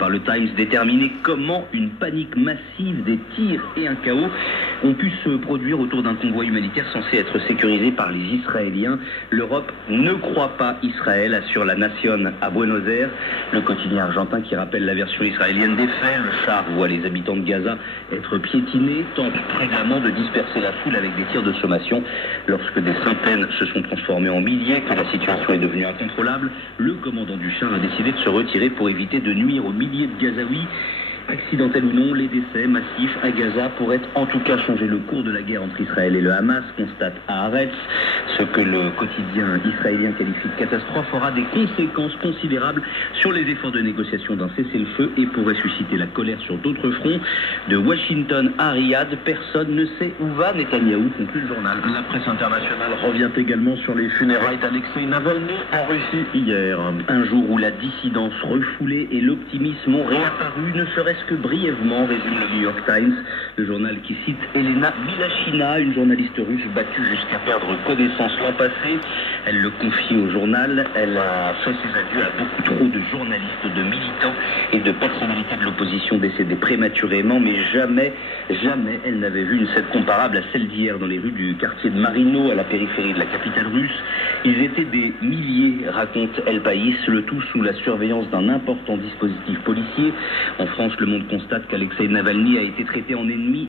par le Times, déterminer comment une panique massive, des tirs et un chaos ont pu se produire autour d'un convoi humanitaire censé être sécurisé par les Israéliens. L'Europe ne croit pas Israël, assure la Nation à Buenos Aires. Le quotidien argentin qui rappelle la version israélienne des faits. Le char voit les habitants de Gaza être piétinés, tente prudemment de disperser la foule avec des tirs de sommation. Lorsque des centaines se sont transformés en milliers, que la situation est devenue incontrôlable, le commandant du char a décidé de se retirer pour éviter de nuire aux milliers de Gazaouis. Accidentels ou non, les décès massifs à Gaza pourraient en tout cas changer le cours de la guerre entre Israël et le Hamas, constate Haaretz. Ce que le quotidien israélien qualifie de catastrophe aura des conséquences considérables sur les efforts de négociation d'un cessez-le-feu et pourrait susciter la colère sur d'autres fronts. De Washington à Riyad, personne ne sait où va Netanyahou, conclut le journal. La presse internationale revient également sur les funérailles d'Alexei Navalny en Russie hier. Un jour où la dissidence refoulée et l'optimisme ont réapparu, ne serait-ce que brièvement, résume le New York Times, le journal qui cite Elena Milashina, une journaliste russe battue jusqu'à perdre connaissance l'an passé. Elle le confie au journal, elle a fait ses adieux à beaucoup trop de journalistes, de militants et de personnalités de l'opposition décédées prématurément, mais jamais elle n'avait vu une scène comparable à celle d'hier dans les rues du quartier de Marino, à la périphérie de la capitale russe. Ils étaient des milliers, raconte El País, le tout sous la surveillance d'un important dispositif policier. En France, Le Monde constate qu'Alexei Navalny a été traité en ennemi